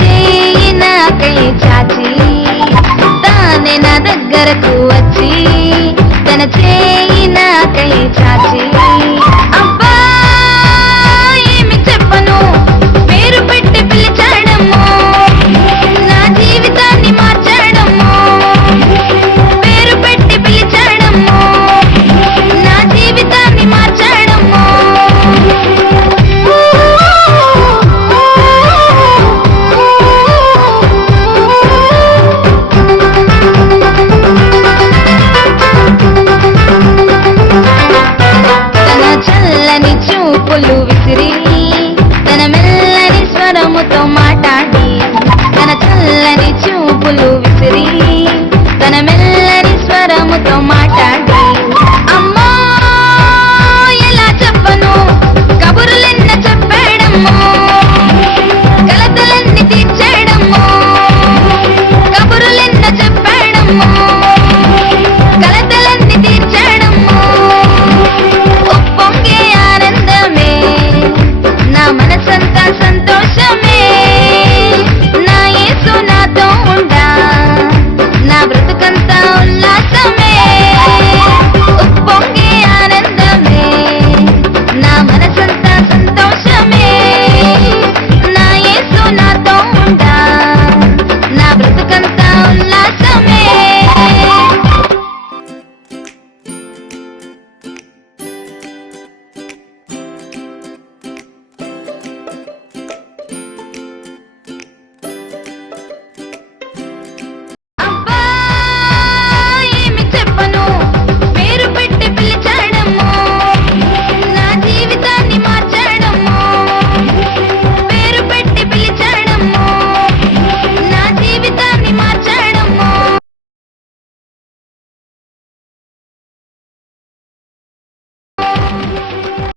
చేయి నాకై చాచి తానే నా దగ్గరకు తంత్రి తన మెల్లని స్వరముతో మాట్లాడి తన చల్లని